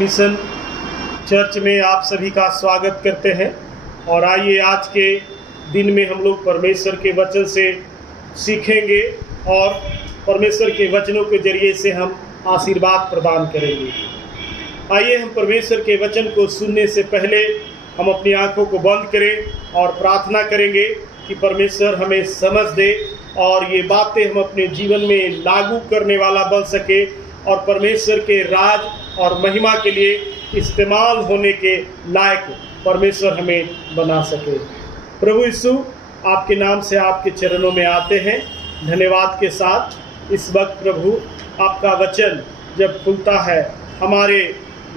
Mission church में आप सभी का स्वागत करते हैं। और आइए आज के दिन में हम लोग परमेश्वर के वचन से सीखेंगे और परमेश्वर के वचनों के जरिए से हम आशीर्वाद प्रदान करेंगे। आइए हम परमेश्वर के वचन को सुनने से पहले हम अपनी आंखों को बंद करें और प्रार्थना करेंगे कि परमेश्वर हमें समझ दे और ये बातें हम अपने जीवन में लागू करने वाला बन सके और परमेश्वर के राज और महिमा के लिए इस्तेमाल होने के लायक परमेश्वर हमें बना सके। प्रभु यीशु, आपके नाम से आपके चरणों में आते हैं धन्यवाद के साथ। इस वक्त प्रभु आपका वचन जब खुलता है हमारे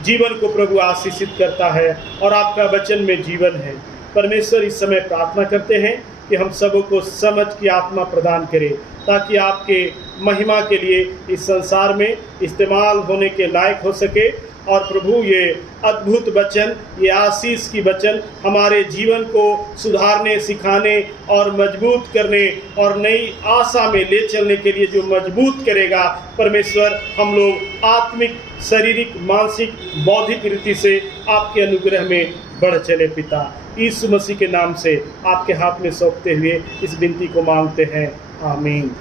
जीवन को प्रभु आशीषित करता है और आपका वचन में जीवन है। परमेश्वर इस समय प्रार्थना करते हैं कि हम सबों को समझ की आत्मा प्रदान करें ताकि आपके महिमा के लिए इस संसार में इस्तेमाल होने के लायक हो सके। और प्रभु ये अद्भुत वचन, ये आशीष की वचन हमारे जीवन को सुधारने, सिखाने और मजबूत करने और नई आशा में ले चलने के लिए जो मजबूत करेगा परमेश्वर, हम लोग आत्मिक, शारीरिक, मानसिक, बौद्धिक रीति से आपके अनुग्रह में बढ़ चले। पिता यीशु मसीह के नाम से आपके हाथ में सौंपते हुए इस विनती को मांगते हैं, आमीन।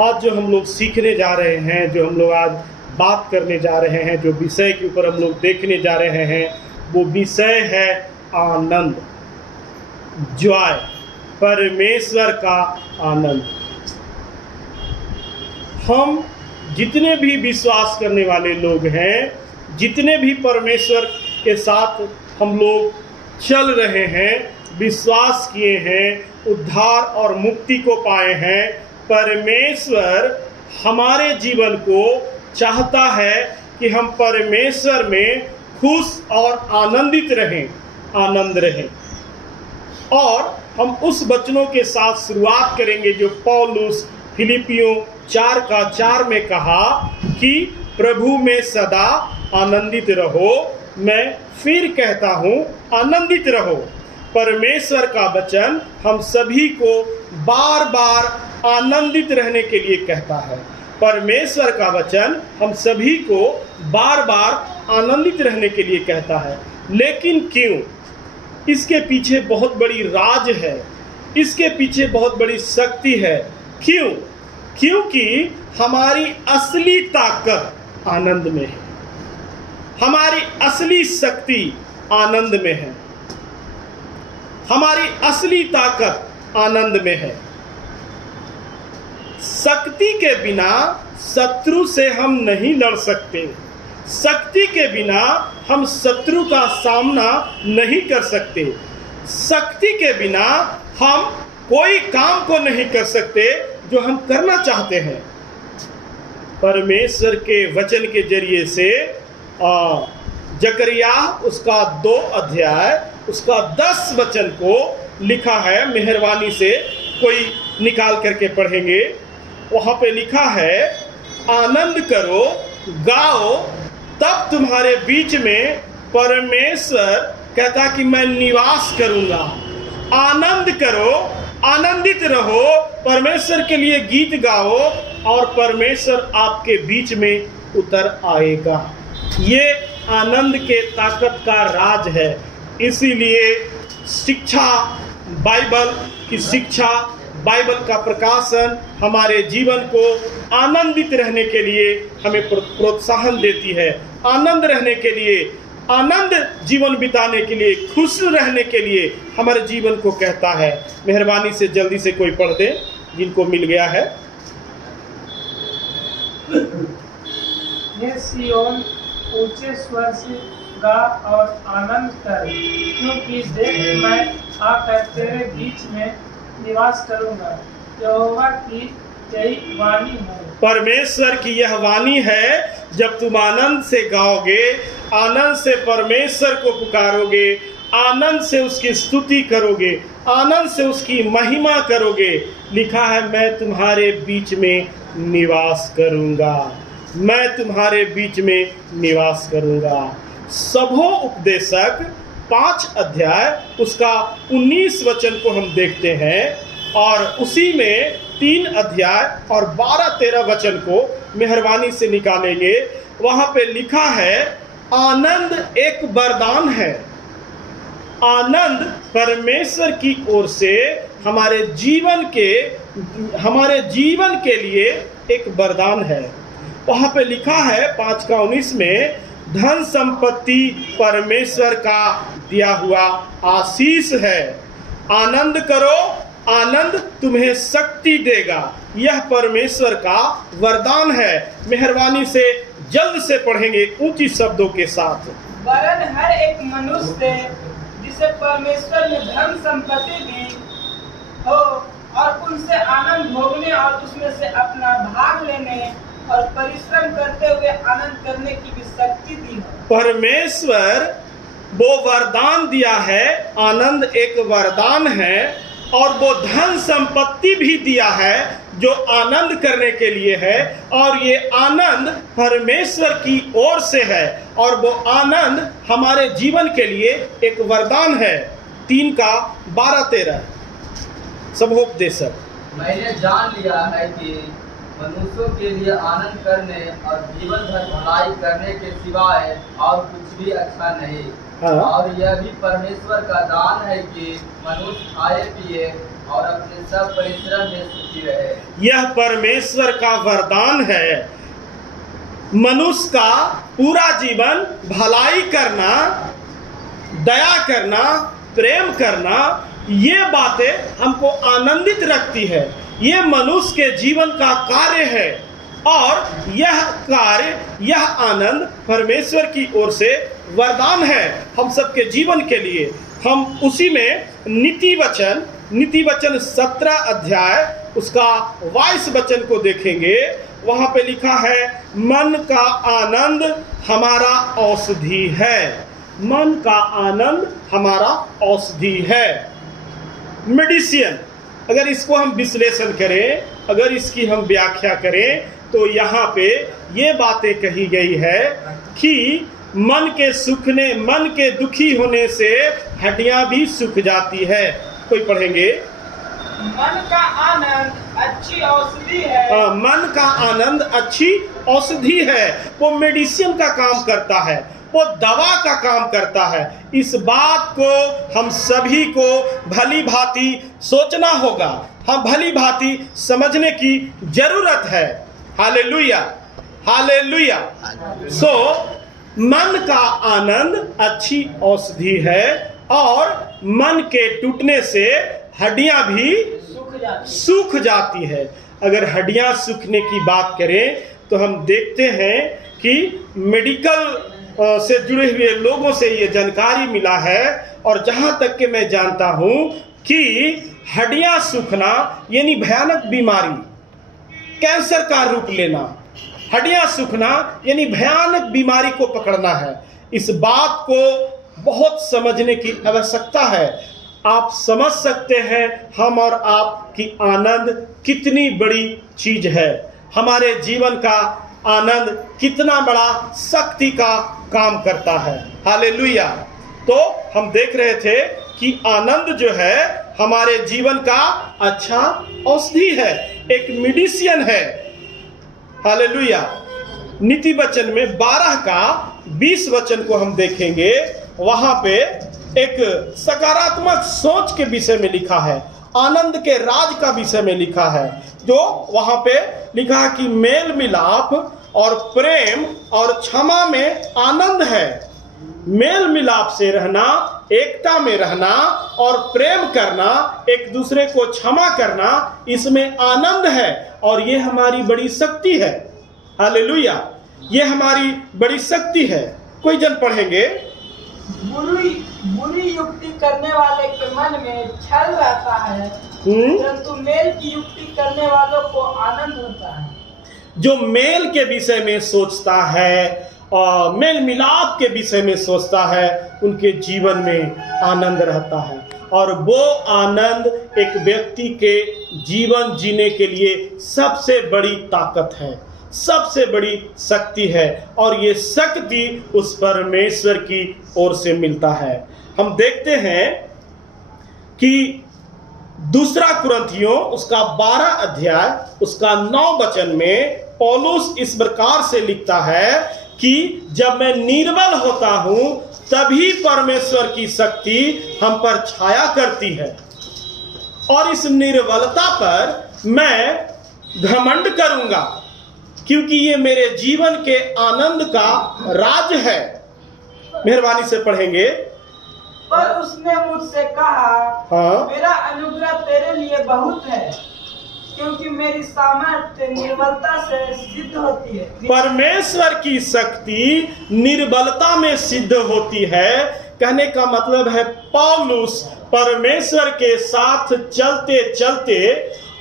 आज जो हम लोग सीखने जा रहे हैं, जो हम लोग आज बात करने जा रहे हैं, जो विषय के ऊपर हम लोग देखने जा रहे हैं, वो विषय है आनंद, जॉय, परमेश्वर का आनंद। हम जितने भी विश्वास करने वाले लोग हैं, जितने भी परमेश्वर के साथ हम लोग चल रहे हैं, विश्वास किए हैं, उद्धार और मुक्ति को पाए हैं, परमेश्वर हमारे जीवन को चाहता है कि हम परमेश्वर में खुश और आनंदित रहें, आनंद रहें। और हम उस वचनों के साथ शुरुआत करेंगे जो पौलुस फिलिपियों 4:4 में कहा कि प्रभु में सदा आनंदित रहो। मैं फिर कहता हूँ, आनंदित रहो। परमेश्वर का वचन हम सभी को बार बार आनंदित रहने के लिए कहता है। परमेश्वर का वचन हम सभी को बार बार आनंदित रहने के लिए कहता है। लेकिन क्यों? इसके पीछे बहुत बड़ी राज है, इसके पीछे बहुत बड़ी शक्ति है। क्यों? क्योंकि हमारी असली ताकत आनंद में है, हमारी असली शक्ति आनंद में है, हमारी असली ताकत आनंद में है। शक्ति के बिना शत्रु से हम नहीं लड़ सकते, शक्ति के बिना हम शत्रु का सामना नहीं कर सकते, शक्ति के बिना हम कोई काम को नहीं कर सकते जो हम करना चाहते हैं। परमेश्वर के वचन के जरिए से जकरिया उसका 2 अध्याय उसका 10 वचन को लिखा है। मेहरबानी से कोई निकाल करके पढ़ेंगे। वहाँ पे लिखा है, आनंद करो, गाओ, तब तुम्हारे बीच में परमेश्वर कहता कि मैं निवास करूँगा। आनंद करो, आनंदित रहो, परमेश्वर के लिए गीत गाओ और परमेश्वर आपके बीच में उतर आएगा। ये आनंद के ताकत का राज है। इसीलिए शिक्षा, बाइबल की शिक्षा, बाइबल का प्रकाशन हमारे जीवन को आनंदित रहने के लिए हमें प्रोत्साहन देती है। आनंद रहने के लिए, आनंद जीवन बिताने के लिए, खुश रहने के लिए हमारे जीवन को कहता है। मेहरबानी से जल्दी से कोई पढ़ दे जिनको मिल गया है। ये सियोन ऊंचे स्वर से गा और आनंद कर, क्योंकि देख मैं आकर तेरे बीच में निवास करूंगा। यहोवा की यही वाणी है, परमेश्वर की यह वाणी है। जब तुम आनंद से गाओगे, आनंद से परमेश्वर को पुकारोगे, आनंद से उसकी स्तुति करोगे, आनंद से उसकी महिमा करोगे, लिखा है मैं तुम्हारे बीच में निवास करूंगा, मैं तुम्हारे बीच में निवास करूंगा। सबो उपदेशक 5 अध्याय उसका 19 वचन को हम देखते हैं और उसी में 3 अध्याय और 12-13 वचन को मेहरबानी से निकालेंगे। वहां पे लिखा है आनंद एक वरदान है। आनंद परमेश्वर की ओर से हमारे जीवन के लिए एक वरदान है। वहां पे लिखा है 5:19 में, धन संपत्ति परमेश्वर का दिया हुआ आशीष है। आनंद करो, आनंद तुम्हें शक्ति देगा। यह परमेश्वर का वरदान है। मेहरबानी से जल्द से पढ़ेंगे ऊंची शब्दों के साथ। वरन हर एक मनुष्य जिसे परमेश्वर ने धन संपत्ति दी हो और उनसे आनंद भोगने और उसमें से अपना भाग लेने और परिश्रम करते हुए आनंद करने की भी शक्ति दी है। परमेश्वर वो वरदान दिया है, आनंद एक वरदान है, और वो धन संपत्ति भी दिया है जो आनंद करने के लिए है, और ये आनंद परमेश्वर की ओर से है, और वो आनंद हमारे जीवन के लिए एक वरदान है। 3:12-13 सभोपदेशक। मैंने जान लिया है कि मनुष्यों के लिए आनंद करने और जीवन भर भलाई करने के सिवाय और कुछ भी अच्छा नहीं। हाँ। और यह भी परमेश्वर का दान है कि मनुष्य खाए पिए और अपने सब परिश्रम में सुखी रहे। यह परमेश्वर का वरदान है। मनुष्य का पूरा जीवन भलाई करना, दया करना, प्रेम करना, ये बातें हमको आनंदित रखती है। ये मनुष्य के जीवन का कार्य है, और यह कार्य, यह आनंद परमेश्वर की ओर से वरदान है हम सबके जीवन के लिए। हम उसी में नीति वचन 17 अध्याय उसका 22 वचन को देखेंगे। वहां पे लिखा है, मन का आनंद हमारा औषधि है। मन का आनंद हमारा औषधि है। मेडिसिन, अगर इसको हम विश्लेषण करें, अगर इसकी हम व्याख्या करें, तो यहाँ पे ये बातें कही गई है कि मन के दुखी होने से हड्डियां भी सूख जाती है। कोई पढ़ेंगे? मन का आनंद अच्छी औषधि है। मन का आनंद अच्छी औषधि है। वो मेडिसिन का काम करता है, वो दवा का काम करता है। इस बात को हम सभी को भली भांति सोचना होगा, हम भली भांति समझने की जरूरत है। Hallelujah, hallelujah. सो मन का आनंद अच्छी औषधि है, और मन के टूटने से हड्डियां भी सूख जाती है। अगर हड्डियां सूखने की बात करें तो हम देखते हैं कि मेडिकल से जुड़े हुए लोगों से ये जानकारी मिला है, और जहां तक कि मैं जानता हूं कि हड्डियां सूखना यानी भयानक बीमारी, कैंसर का रूप लेना, हड्डियां सूखना यानी भयानक बीमारी को पकड़ना है। इस बात को बहुत समझने की आवश्यकता है। आप समझ सकते हैं हम और आप की आनंद कितनी बड़ी चीज है। हमारे जीवन का आनंद कितना बड़ा शक्ति का काम करता है। हालेलुया। तो हम देख रहे थे कि आनंद जो है हमारे जीवन का अच्छा औषधि है, एक मेडिसिन है। हालेलुया। नीति वचन में 12:20 वचन को हम देखेंगे। वहां पे एक सकारात्मक सोच के विषय में लिखा है, आनंद के राज का विषय में लिखा है। जो वहां पे लिखा है कि मेल मिलाप और प्रेम और क्षमा में आनंद है। मेल मिलाप से रहना, एकता में रहना और प्रेम करना, एक दूसरे को क्षमा करना, इसमें आनंद है, और ये हमारी बड़ी शक्ति है। हालेलुया। ये हमारी बड़ी शक्ति है। कोई जन पढ़ेंगे? बुरी युक्ति करने वाले के मन में छल रहता है, परंतु मेल की युक्ति करने वालों को आनंद होता है। जो मेल के विषय में सोचता है और मेल मिलाप के विषय में सोचता है, उनके जीवन में आनंद रहता है, और वो आनंद एक व्यक्ति के जीवन जीने के लिए सबसे बड़ी ताकत है, सबसे बड़ी शक्ति है, और ये शक्ति उस परमेश्वर की ओर से मिलता है। हम देखते हैं कि 2 कुरिन्थियों उसका 12 अध्याय उसका 9 वचन में पौलुस इस प्रकार से लिखता है कि जब मैं निर्बल होता हूं तभी परमेश्वर की शक्ति हम पर छाया करती है, और इस निर्बलता पर मैं घमंड करूंगा, क्योंकि ये मेरे जीवन के आनंद का राज है। मेहरबानी से पढ़ेंगे। पर उसने मुझसे कहा, हाँ, मेरा अनुग्रह तेरे लिए बहुत है, क्योंकि मेरी सामर्थ्य निर्बलता से सिद्ध होती है। परमेश्वर की शक्ति निर्बलता में सिद्ध होती है। कहने का मतलब है पौलुस परमेश्वर के साथ चलते चलते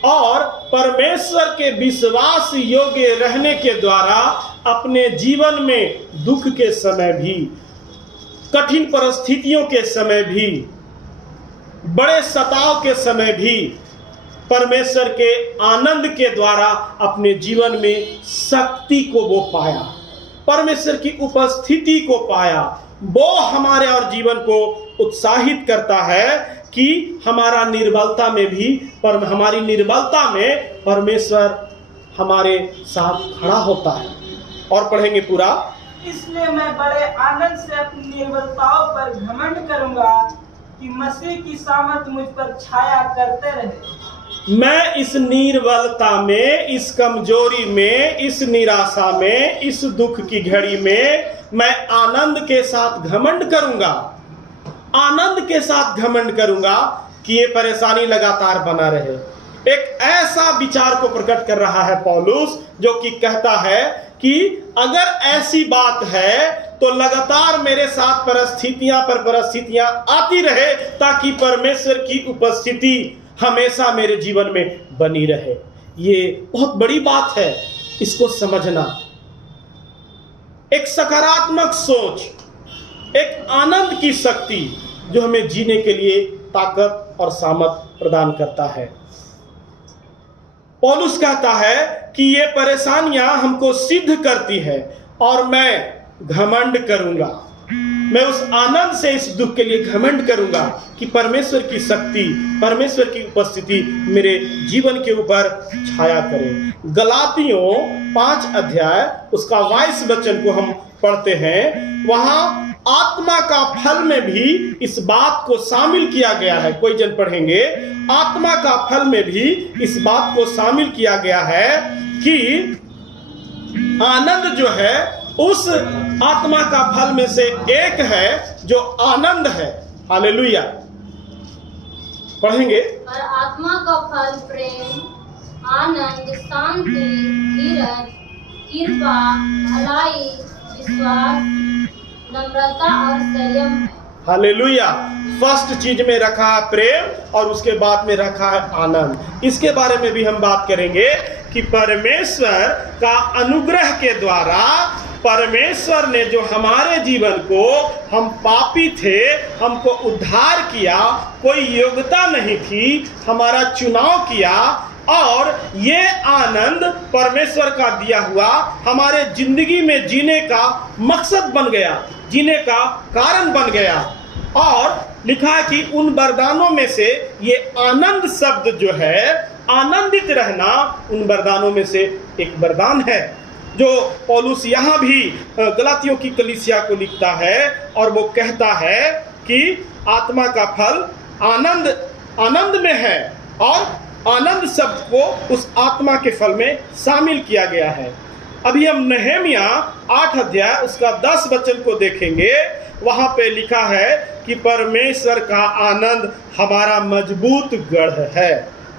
और परमेश्वर के विश्वास योग्य रहने के द्वारा अपने जीवन में दुख के समय भी, कठिन परिस्थितियों के समय भी, बड़े सताव के समय भी परमेश्वर के आनंद के द्वारा अपने जीवन में शक्ति को वो पाया, परमेश्वर की उपस्थिति को पाया। वो हमारे और जीवन को उत्साहित करता है कि हमारा निर्बलता में भी हमारी निर्बलता में परमेश्वर हमारे साथ खड़ा होता है। और पढ़ेंगे पूरा। इसलिए मैं बड़े आनंद से अपनी निर्बलताओं पर घमंड करूंगा कि मसीह की सामर्थ मुझ पर छाया करते रहे। मैं इस निर्बलता में, इस कमजोरी में, इस निराशा में, इस दुख की घड़ी में मैं आनंद के साथ घमंड करूंगा, आनंद के साथ घमंड करूंगा कि ये परेशानी लगातार बना रहे। एक ऐसा विचार को प्रकट कर रहा है पौलुस, जो कि कहता है कि अगर ऐसी बात है तो लगातार मेरे साथ परिस्थितियां आती रहे, ताकि परमेश्वर की उपस्थिति हमेशा मेरे जीवन में बनी रहे। ये बहुत बड़ी बात है, इसको समझना। एक सकारात्मक सोच, एक आनंद की शक्ति जो हमें जीने के लिए ताकत और सामर्थ प्रदान करता है। पौलुस कहता है कि ये परेशानियां हमको सिद्ध करती है और मैं घमंड करूंगा, मैं उस आनंद से इस दुख के लिए घमंड करूंगा कि परमेश्वर की शक्ति, परमेश्वर की उपस्थिति मेरे जीवन के ऊपर छाया करे। गलातियों 5 अध्याय उसका 22 वचन को हम पढ़ते हैं। वहां आत्मा का फल में भी इस बात को शामिल किया गया है। कोई जन पढ़ेंगे। आत्मा का फल में भी इस बात को शामिल किया गया है कि आनंद जो है उस आत्मा का फल में से एक है जो आनंद है। हालेलुया। पढ़ेंगे। और आत्मा का फल प्रेम, आनंद, शांति, धीरज, कृपा, भलाई, विश्वास, नम्रता और संयम है। हालेलुया। फर्स्ट चीज में रखा है प्रेम और उसके बाद में रखा है आनंद। इसके बारे में भी हम बात करेंगे कि परमेश्वर का अनुग्रह के द्वारा परमेश्वर ने जो हमारे जीवन को, हम पापी थे, हमको उद्धार किया, कोई योग्यता नहीं थी, हमारा चुनाव किया, और ये आनंद परमेश्वर का दिया हुआ हमारे जिंदगी में जीने का मकसद बन गया, जीने का कारण बन गया। और लिखा है कि उन वरदानों में से ये आनंद शब्द जो है, आनंदित रहना, उन वरदानों में से एक वरदान है जो पौलुस यहाँ भी गलातियों की कलीसिया को लिखता है। और वो कहता है कि आत्मा का फल आनंद में है, और आनंद शब्द को उस आत्मा के फल में शामिल किया गया है। अभी हम नहम्या 8 अध्याय उसका 10 वचन को देखेंगे। वहां पे लिखा है कि परमेश्वर का आनंद हमारा मजबूत गढ़ है।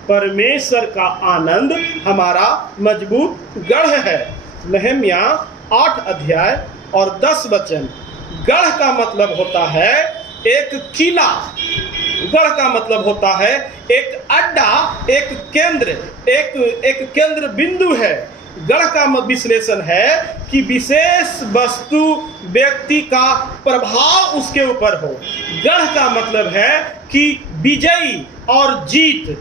परमेश्वर का आनंद हमारा मजबूत गढ़ है। नहम्या 8 अध्याय और 10 वचन। गढ़ का मतलब होता है एक किला, गढ़ का मतलब होता है एक अड्डा, एक केंद्र, एक केंद्र बिंदु है। गढ़ का विश्लेषण है कि विशेष वस्तु, व्यक्ति का प्रभाव उसके ऊपर हो। गढ़ का मतलब है कि विजयी और जीत।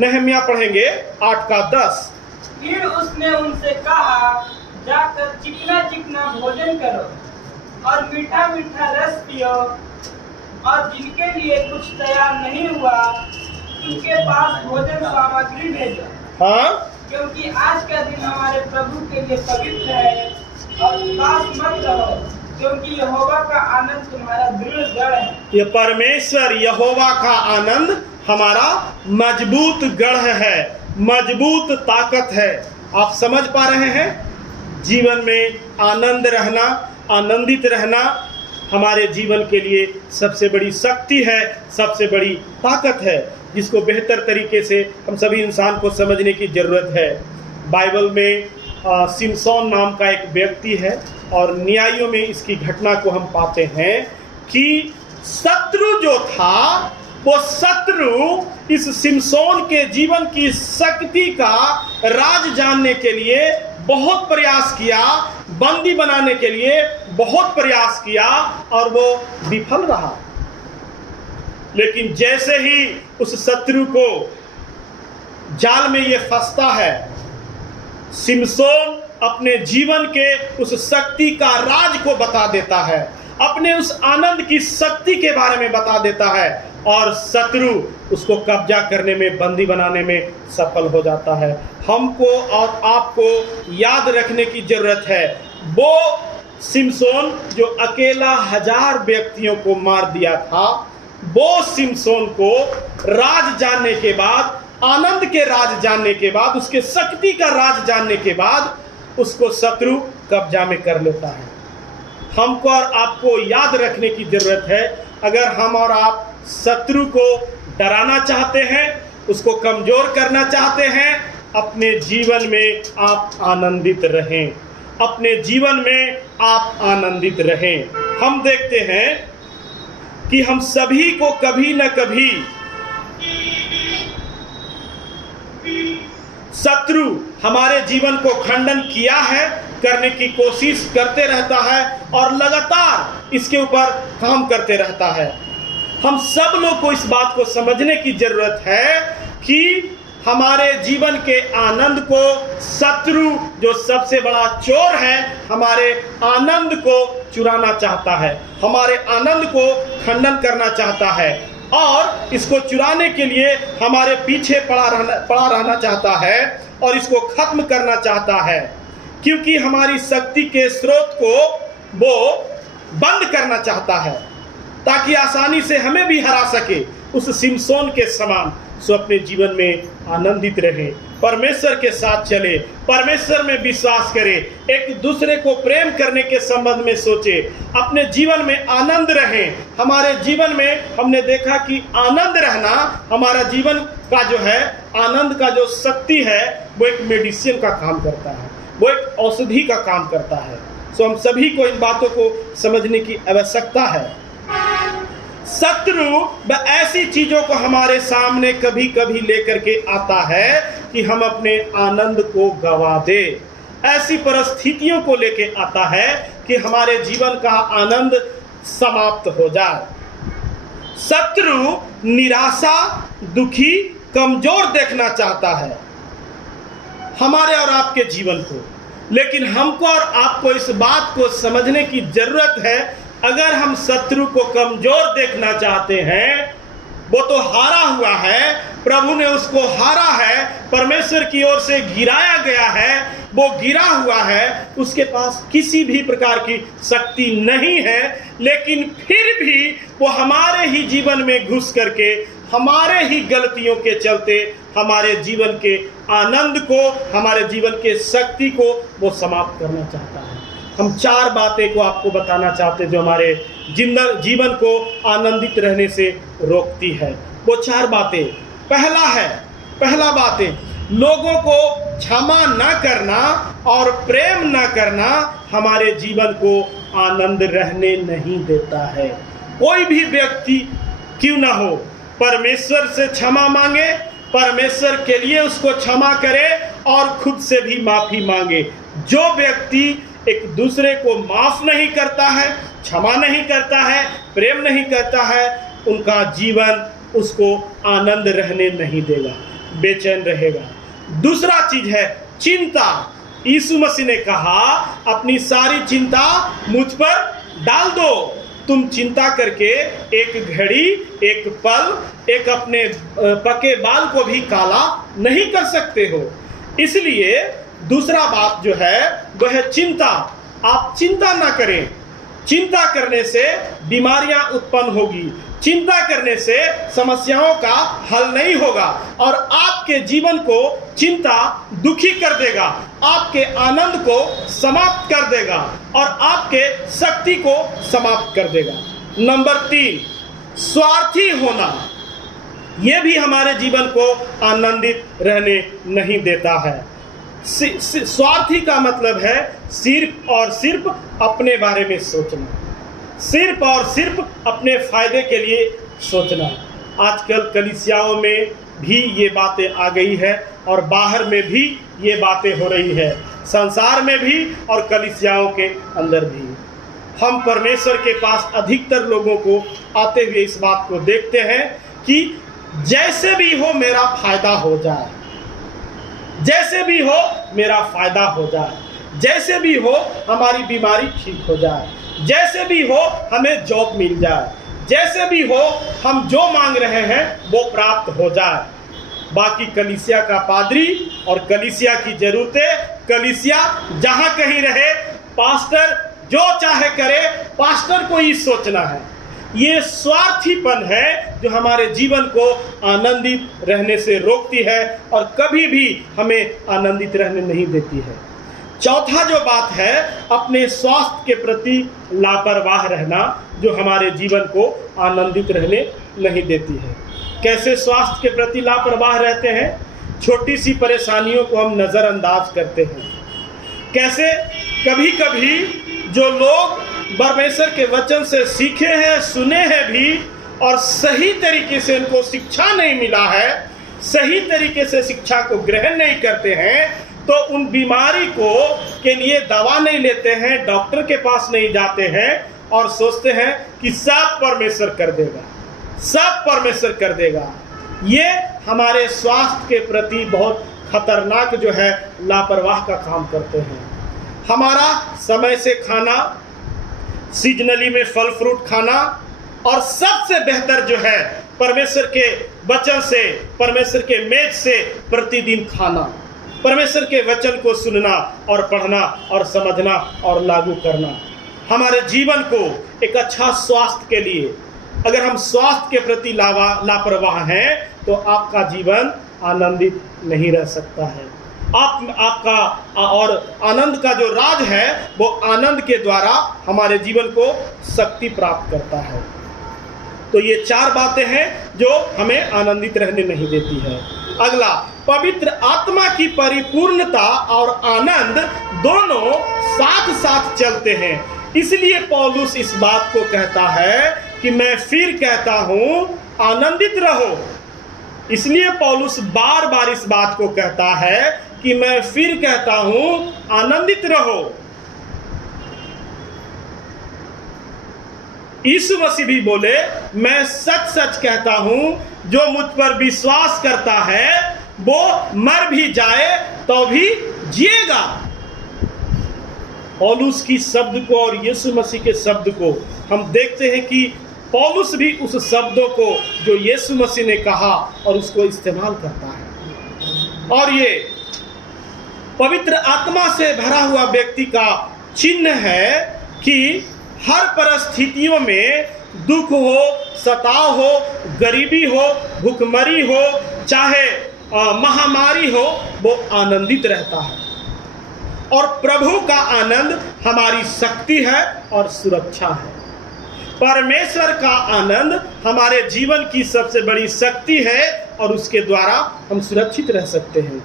नहम्या पढ़ेंगे 8 का 10। फिर उसने उनसे कहा, जाकर चिकना चिकना भोजन करो और मीठा मीठा रस पियो, और जिनके लिए कुछ तैयार नहीं हुआ उनके पास भोजन सामग्री भेजो। हाँ, क्योंकि आज का दिन हमारे प्रभु के लिए पवित्र है। और उदास मत रहो, क्योंकि यहोवा का आनंद तुम्हारा दृढ़ गढ़ है। ये परमेश्वर यहोवा का आनंद हमारा मजबूत गढ़ है, मजबूत ताकत है। आप समझ पा रहे हैं? जीवन में आनंद रहना, आनंदित रहना हमारे जीवन के लिए सबसे बड़ी शक्ति है, सबसे बड़ी ताकत है, जिसको बेहतर तरीके से हम सभी इंसान को समझने की ज़रूरत है। बाइबल में सिमसोन नाम का एक व्यक्ति है और न्यायों में इसकी घटना को हम पाते हैं कि शत्रु जो था, वो शत्रु इस सिमसोन के जीवन की शक्ति का राज जानने के लिए बहुत प्रयास किया, बंदी बनाने के लिए बहुत प्रयास किया और वो विफल रहा। लेकिन जैसे ही उस शत्रु को जाल में ये फंसता है, सिमसोन अपने जीवन के उस शक्ति का राज को बता देता है, अपने उस आनंद की शक्ति के बारे में बता देता है और शत्रु उसको कब्जा करने में, बंदी बनाने में सफल हो जाता है। हमको और आपको याद रखने की जरूरत है, वो सिमसोन जो अकेला 1000 व्यक्तियों को मार दिया था, वो सिमसोन को राज जानने के बाद, आनंद के राज जानने के बाद, उसके शक्ति का राज जानने के बाद उसको शत्रु कब्जा में कर लेता है। हमको और आपको याद रखने की जरूरत है, अगर हम और आप शत्रु को डराना चाहते हैं, उसको कमजोर करना चाहते हैं, अपने जीवन में आप आनंदित रहें, अपने जीवन में आप आनंदित रहें। हम देखते हैं कि हम सभी को कभी न कभी शत्रु हमारे जीवन को खंडन किया है, करने की कोशिश करते रहता है और लगातार इसके ऊपर काम करते रहता है। हम सब लोग को इस बात को समझने की जरूरत है कि हमारे जीवन के आनंद को शत्रु, जो सबसे बड़ा चोर है, हमारे आनंद को चुराना चाहता है, हमारे आनंद को खंडन करना चाहता है और इसको चुराने के लिए हमारे पीछे पड़ा रहना चाहता है और इसको खत्म करना चाहता है, क्योंकि हमारी शक्ति के स्रोत को वो बंद करना चाहता है ताकि आसानी से हमें भी हरा सके। उस सिमसोन के समान सो अपने जीवन में आनंदित रहे, परमेश्वर के साथ चले, परमेश्वर में विश्वास करे, एक दूसरे को प्रेम करने के संबंध में सोचे, अपने जीवन में आनंद रहे। हमारे जीवन में हमने देखा कि आनंद रहना हमारा जीवन का जो है, आनंद का जो शक्ति है, वो एक मेडिसिन का काम करता है, वो एक औषधि का काम करता है। सो हम सभी को इन बातों को समझने की आवश्यकता है। शत्रु वह ऐसी चीजों को हमारे सामने कभी कभी लेकर के आता है कि हम अपने आनंद को गवा दे, ऐसी परिस्थितियों को लेके आता है कि हमारे जीवन का आनंद समाप्त हो जाए। शत्रु निराशा, दुखी, कमजोर देखना चाहता है हमारे और आपके जीवन को, लेकिन हमको और आपको इस बात को समझने की जरूरत है, अगर हम शत्रु को कमजोर देखना चाहते हैं, वो तो हारा हुआ है, प्रभु ने उसको हारा है, परमेश्वर की ओर से गिराया गया है, वो गिरा हुआ है, उसके पास किसी भी प्रकार की शक्ति नहीं है, लेकिन फिर भी वो हमारे ही जीवन में घुस करके, हमारे ही गलतियों के चलते हमारे जीवन के आनंद को, हमारे जीवन के शक्ति को वो समाप्त करना चाहता है। हम 4 बातें को आपको बताना चाहते हैं जो हमारे जीवन को आनंदित रहने से रोकती है। वो 4 बातें, पहला बात है, लोगों को क्षमा न करना और प्रेम न करना हमारे जीवन को आनंद रहने नहीं देता है। कोई भी व्यक्ति क्यों ना हो, परमेश्वर से क्षमा मांगे, परमेश्वर के लिए उसको क्षमा करे और खुद से भी माफी मांगे। जो व्यक्ति एक दूसरे को माफ नहीं करता है, क्षमा नहीं करता है, प्रेम नहीं करता है, उनका जीवन उसको आनंद रहने नहीं देगा, बेचैन रहेगा। दूसरा चीज है चिंता। यीशु मसीह ने कहा, अपनी सारी चिंता मुझ पर डाल दो। तुम चिंता करके एक घड़ी, एक पल, एक अपने पके बाल को भी काला नहीं कर सकते हो। इसलिए दूसरा बात जो है वह है चिंता। आप चिंता ना करें। चिंता करने से बीमारियां उत्पन्न होगी, चिंता करने से समस्याओं का हल नहीं होगा और आपके जीवन को चिंता दुखी कर देगा, आपके आनंद को समाप्त कर देगा और आपके शक्ति को समाप्त कर देगा। नंबर 3, स्वार्थी होना। यह भी हमारे जीवन को आनंदित रहने नहीं देता है। स्वार्थी का मतलब है सिर्फ और सिर्फ अपने बारे में सोचना, सिर्फ और सिर्फ अपने फायदे के लिए सोचना। आजकल कलीसियाओं में भी ये बातें आ गई है और बाहर में भी ये बातें हो रही है, संसार में भी और कलीसियाओं के अंदर भी। हम परमेश्वर के पास अधिकतर लोगों को आते हुए इस बात को देखते हैं कि जैसे भी हो मेरा फायदा हो जाए, जैसे भी हो मेरा फायदा हो जाए, जैसे भी हो हमारी बीमारी ठीक हो जाए, जैसे भी हो हमें जॉब मिल जाए, जैसे भी हो हम जो मांग रहे हैं वो प्राप्त हो जाए। बाकी कलीसिया का पादरी और कलीसिया की जरूरतें, कलीसिया जहां कहीं रहे, पास्टर जो चाहे करे, पास्टर को ही सोचना है। ये स्वार्थीपन है जो हमारे जीवन को आनंदित रहने से रोकती है और कभी भी हमें आनंदित रहने नहीं देती है। चौथा जो बात है, अपने स्वास्थ्य के प्रति लापरवाह रहना, जो हमारे जीवन को आनंदित रहने नहीं देती है। कैसे स्वास्थ्य के प्रति लापरवाह रहते हैं? छोटी सी परेशानियों को हम नज़रअंदाज करते हैं। कैसे कभी कभी जो लोग परमेश्वर के वचन से सीखे हैं, सुने हैं भी और सही तरीके से उनको शिक्षा नहीं मिला है, सही तरीके से शिक्षा को ग्रहण नहीं करते हैं, तो उन बीमारी को के लिए दवा नहीं लेते हैं, डॉक्टर के पास नहीं जाते हैं और सोचते हैं कि सब परमेश्वर कर देगा, सब परमेश्वर कर देगा। ये हमारे स्वास्थ्य के प्रति बहुत खतरनाक जो है लापरवाह का काम करते हैं। हमारा समय से खाना, सीजनली में फल फ्रूट खाना और सबसे बेहतर जो है परमेश्वर के वचन से, परमेश्वर के मेज से प्रतिदिन खाना, परमेश्वर के वचन को सुनना और पढ़ना और समझना और लागू करना हमारे जीवन को एक अच्छा स्वास्थ्य के लिए। अगर हम स्वास्थ्य के प्रति लापरवाह हैं तो आपका जीवन आनंदित नहीं रह सकता है। आपका और आनंद का जो राज है वो आनंद के द्वारा हमारे जीवन को शक्ति प्राप्त करता है। तो ये 4 बातें हैं जो हमें आनंदित रहने नहीं देती है। अगला, पवित्र आत्मा की परिपूर्णता और आनंद दोनों साथ साथ चलते हैं। इसलिए पौलुस इस बात को कहता है कि मैं फिर कहता हूँ आनंदित रहो। इसलिए पौलुस बार बार इस बात को कहता है कि मैं फिर कहता हूं आनंदित रहो। यीशु मसीह भी बोले, मैं सच सच कहता हूं, जो मुझ पर विश्वास करता है वो मर भी जाए तो भी जिएगा। पौलुस की शब्द को और यीशु मसीह के शब्द को हम देखते हैं कि पौलुस भी उस शब्दों को जो यीशु मसीह ने कहा और उसको इस्तेमाल करता है। और ये पवित्र आत्मा से भरा हुआ व्यक्ति का चिन्ह है कि हर परिस्थितियों में दुख हो, सताव हो, गरीबी हो, भूखमरी हो, चाहे महामारी हो, वो आनंदित रहता है। और प्रभु का आनंद हमारी शक्ति है और सुरक्षा है। परमेश्वर का आनंद हमारे जीवन की सबसे बड़ी शक्ति है और उसके द्वारा हम सुरक्षित रह सकते हैं।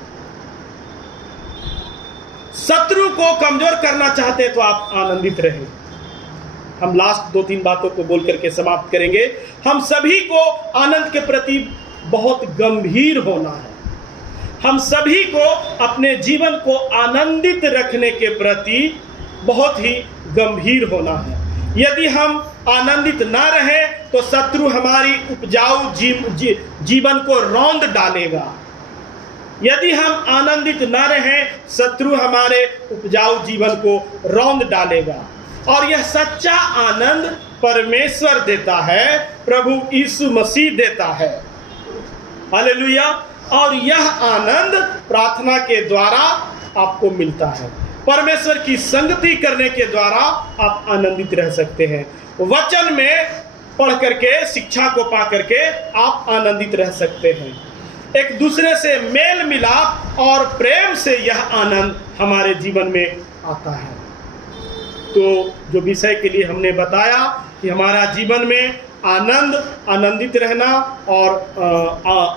शत्रु को कमजोर करना चाहते हैं तो आप आनंदित रहें। हम लास्ट 2-3 बातों को बोल करके समाप्त करेंगे। हम सभी को आनंद के प्रति बहुत गंभीर होना है। हम सभी को अपने जीवन को आनंदित रखने के प्रति बहुत ही गंभीर होना है। यदि हम आनंदित ना रहें तो शत्रु हमारी उपजाऊ जीवन को रौंद डालेगा। यदि हम आनंदित न रहें, शत्रु हमारे उपजाऊ जीवन को रौंद डालेगा। और यह सच्चा आनंद परमेश्वर देता है, प्रभु यीशु मसीह देता है। हालेलुया। और यह आनंद प्रार्थना के द्वारा आपको मिलता है। परमेश्वर की संगति करने के द्वारा आप आनंदित रह सकते हैं। वचन में पढ़ करके, शिक्षा को पा करके आप आनंदित रह सकते हैं। एक दूसरे से मेल मिलाप और प्रेम से यह आनंद हमारे जीवन में आता है। तो जो विषय के लिए हमने बताया कि हमारा जीवन में आनंदित रहना और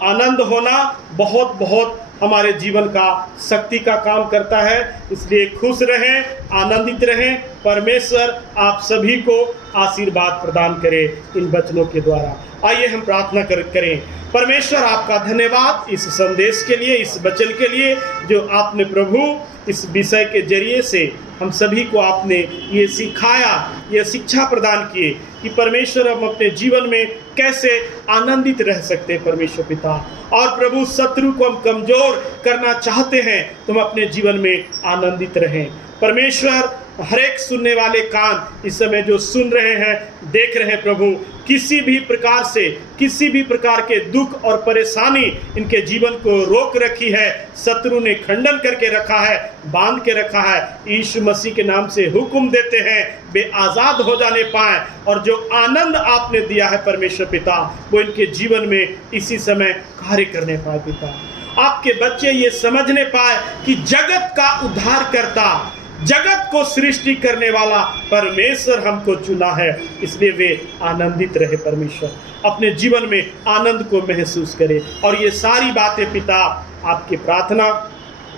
आनंद होना बहुत बहुत हमारे जीवन का शक्ति का काम करता है। इसलिए खुश रहें, आनंदित रहें। परमेश्वर आप सभी को आशीर्वाद प्रदान करे इन वचनों के द्वारा। आइए हम प्रार्थना करें। परमेश्वर आपका धन्यवाद इस संदेश के लिए, इस वचन के लिए जो आपने प्रभु इस विषय के जरिए से हम सभी को आपने ये सिखाया, ये शिक्षा प्रदान किए कि परमेश्वर हम अपने जीवन में कैसे आनंदित रह सकते हैं परमेश्वर पिता। और प्रभु शत्रु को हम कमजोर करना चाहते हैं तो हम अपने जीवन में आनंदित रहें। परमेश्वर हर एक सुनने वाले कान इस समय जो सुन रहे हैं, देख रहे हैं प्रभु, किसी भी प्रकार से किसी भी प्रकार के दुख और परेशानी इनके जीवन को रोक रखी है, शत्रु ने खंडन करके रखा है, बांध के रखा है। यीशु मसीह के नाम से हुक्म देते हैं वे आज़ाद हो जाने पाए और जो आनंद आपने दिया है परमेश्वर पिता वो इनके जीवन में इसी समय कार्य करने पाए पिता। आपके बच्चे ये समझने पाए कि जगत का उद्धार करता, जगत को सृष्टि करने वाला परमेश्वर हमको चुना है, इसलिए वे आनंदित रहे। परमेश्वर अपने जीवन में आनंद को महसूस करे। और ये सारी बातें पिता आपकी प्रार्थना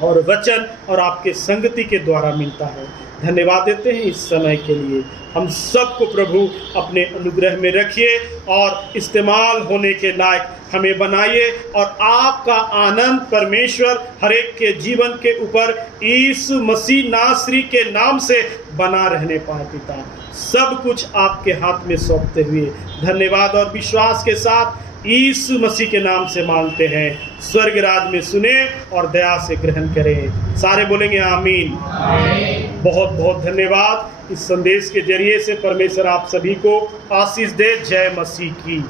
और वचन और आपके संगति के द्वारा मिलता है। धन्यवाद देते हैं इस समय के लिए। हम सबको प्रभु अपने अनुग्रह में रखिए और इस्तेमाल होने के लायक हमें बनाइए और आपका आनंद परमेश्वर हर एक के जीवन के ऊपर यीशु मसीह नासरी के नाम से बना रहने पाए पिता। सब कुछ आपके हाथ में सौंपते हुए धन्यवाद और विश्वास के साथ यीशु मसीह के नाम से मांगते हैं। स्वर्ग राज में सुने और दया से ग्रहण करें। सारे बोलेंगे आमीन। बहुत बहुत धन्यवाद। इस संदेश के जरिए से परमेश्वर आप सभी को आशीष दे। जय मसीह की।